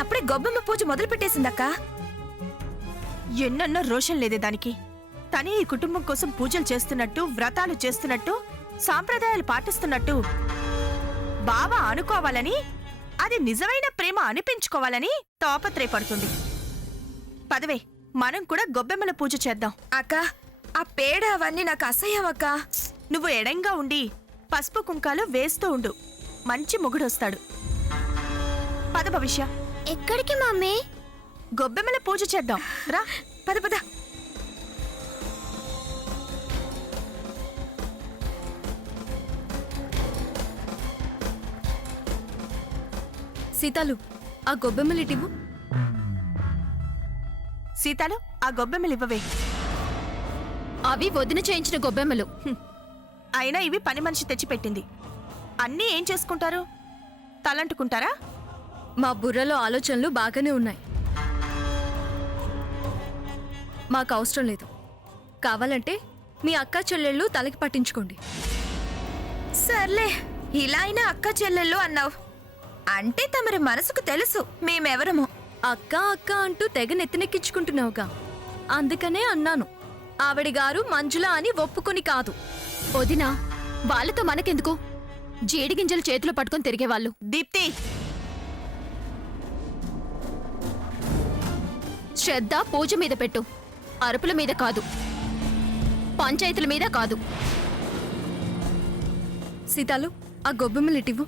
అప్పుడే గొబ్బెమ్మ పూజ మొదలు పెట్టేసిందక్క. ఎన్నన్నా రోషన్ లేదే దానికి. తనే ఈ కుటుంబం కోసం పూజలు చేస్తున్నట్టు, వ్రతాలు చేస్తున్నట్టు, సాంప్రదాయాలు పాటిస్తున్నట్టు బావ అనుకోవాలని, అది నిజమైన ప్రేమ అనిపించుకోవాలని తాపత్రయపడుతుంది. పదవే, మనం కూడా గొబ్బెమ్మల పూజ చేద్దాం. అక్క, ఆ పేడ అవన్నీ నాకు అసహ్యం అక్క. నువ్వు ఎడంగా ఉండి పసుపు కుంకాలు వేస్తూ ఉండు, మంచి మొగుడొస్తాడు. పద భవిష్య. ఎక్కడికి మమ్మీ? గొబ్బెమ్మల పూజ చేద్దాం రా. పద పద. సీతాలు, ఆ గొబ్బెమ్మలిటివు. సీతాలు, ఆ గొబ్బెమ్మలు ఇవ్వవే. అవి వదిన చేయించిన గొబ్బెమ్మలు. అయినా ఇవి పని మనిషి తెచ్చిపెట్టింది. అన్నీ ఏం చేసుకుంటారు? తలంటుకుంటారా? మా బుర్రలో ఆలోచనలు బాగానే ఉన్నాయి. మాకు అవసరం లేదు. కావాలంటే మీ అక్క చెల్లెళ్ళు తలకి పట్టించుకోండి. సర్లే, ఇలా అయినా అక్క చెల్లెళ్ళు అన్నావు అంటే తమరి మనసుకు తెలుసు మేమెవరమో. అక్క అక్క అంటూ తెగ నెత్తినెక్కించుకుంటున్నావుగా, అందుకనే అన్నాను. ఆవిడిగారు మంజుల అని ఒప్పుకొని కాదు. వదినా, వాళ్ళతో మనకెందుకు? జీడి గింజలు చేతిలో పట్టుకొని తిరిగేవాళ్ళు. దీప్తి, శ్రద్ధ పూజ మీద పెట్టు, అరుపుల మీద కాదు, పంచాయతీల మీద కాదు. సీతాలు, ఆ గొబ్బెమ్మలిటివు.